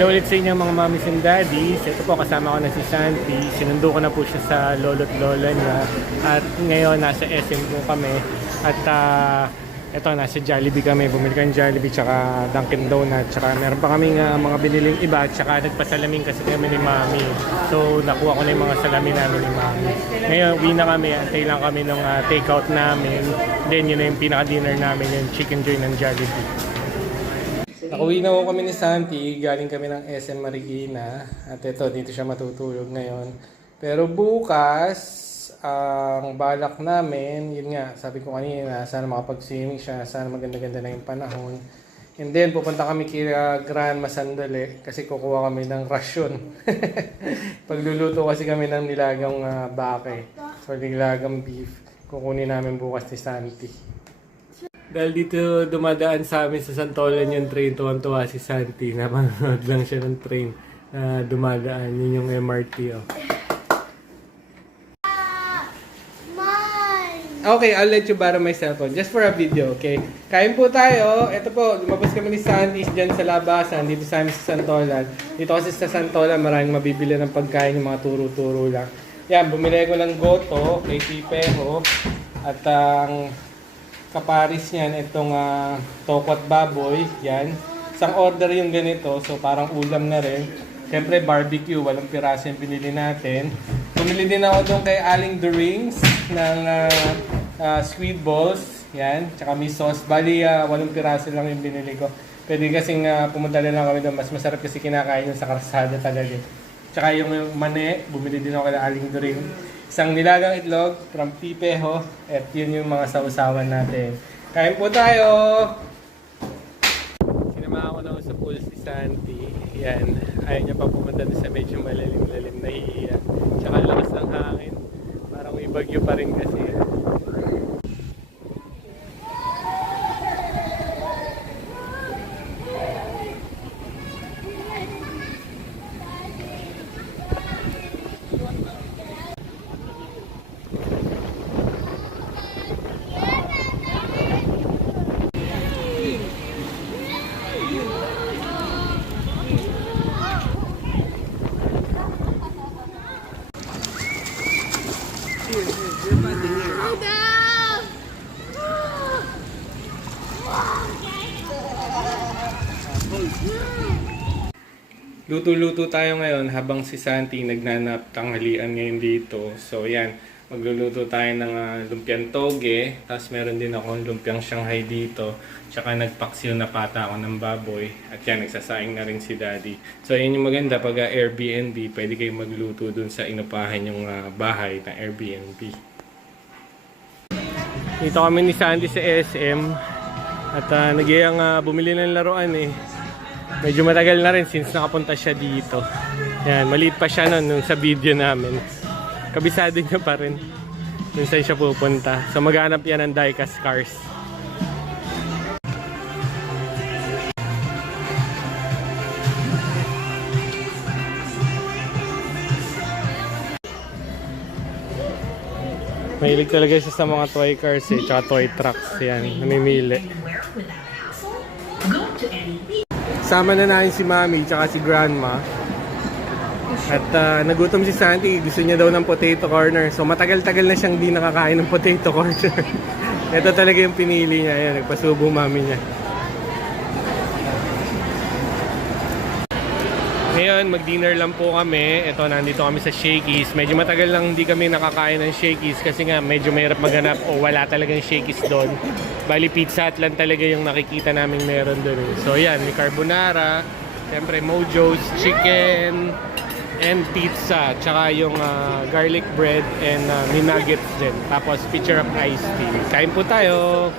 Hello ulit sa inyo mga mommies and daddies. Ito po, kasama ko na si Santi. Sinundo ko na po siya sa lolo't lola niya. At ngayon nasa SM po kami. At ito, nasa Jollibee kami. Bumili kami Jollibee tsaka Dunkin Donut. Tsaka meron pa kaming mga biniling iba. Tsaka nagpasalamin kasi kami ni Mami. So nakuha ko na yung mga salamin namin ni Mami. Ngayon uwi na kami. Antay lang kami ng takeout namin. Then yun na yung pinaka-dinner namin, yung chicken joy ng Jollibee. Nakauwi na po kami ni Santi, galing kami ng SM Marikina. At ito, dito siya matutulog ngayon. Pero bukas, ang balak namin, yun nga, sabi ko kanina, sana makapag-swimming siya, sana maganda-ganda na yung panahon. And then, pupunta kami kila Grand Masandali kasi kukuha kami ng rasyon. Pagluluto kasi kami ng nilagang bake. So, nilagang beef. Kukunin namin bukas ni Santi. Dahil dito dumadaan sa amin sa Santolan yung train, tuwan-tuwa si Santi. Napanood lang siya ng train na dumadaan. Yun yung MRT. Oh. Okay, I'll let you borrow my cellphone just for a video, okay? Kain po tayo. Ito po, lumabas kami ni Santi dyan sa labasan, dito sa amin sa Santolan. Dito kasi sa Santolan, maraming mabibili ng pagkain, yung mga turo-turo lang. Yan, bumili ko ng goto kay Pipeho. At ang kaparis niyan, itong tokot baboy, yan. Isang order yung ganito, so parang ulam na rin. Siyempre barbecue, walang piraso yung pinili natin. Pumili din ako doon kay Aling Durings ng squid balls, yan. Tsaka may sauce, bali walang piraso lang yung binili ko. Pwede kasing pumunta na lang kami doon, mas masarap kasi kinakain yun sa karsada talaga. Tsaka yung mani, bumili din ako kay Aling Durings. Isang nilagang itlog from Pipeho. At yun yung mga sausawan natin. Kain po tayo! Sinama ako na sa pool si Santi. Yan. Ayaw niya pa pumunta sa medyo malalim-lalim na hiya. Tsaka lakas ng hangin. Parang may bagyo pa rin kasi. Luto-luto tayo ngayon habang si Santi nagnanap tanghalian ngayon dito. So yan, magluluto tayo ng lumpiang toge. Tapos meron din ako lumpiang Shanghai dito. Tsaka nagpaksiw na pata ako ng baboy. At yan, nagsasaing na rin si Daddy. So yun yung maganda pag Airbnb, pwede kayong magluto dun sa inupahan yung bahay ng Airbnb. Dito kami ni Santi sa SM. At nagiyang bumili ng laruan eh. Medyo matagal na rin since nakapunta siya dito. Yan, maliit pa siya nung sa video namin. Kabisado niya pa rin kung saan siya pupunta. So maghanap yan ng diecast cars. Mahilig talaga siya sa mga toy cars eh, tsaka toy trucks. Yan, namimili. Sama na namin si Mami tsaka si Grandma. At nagutom si Santi, gusto niya daw ng potato corner. So matagal-tagal na siyang di nakakain ng potato corner. Ito talaga yung pinili niya. Ayan, nagpasubo Mami niya. Ngayon, mag-dinner lang po kami. Ito, nandito kami sa Shakey's. Medyo matagal lang hindi kami nakakain ng Shakey's kasi nga medyo mahirap maghanap o wala talagang Shakey's doon. Bali, Pizza Hut lang talaga yung nakikita namin meron doon. So yan, may carbonara, siyempre Mojo's, chicken, and pizza. Tsaka yung garlic bread and may nuggets din. Tapos pitcher of iced tea. Kain po tayo!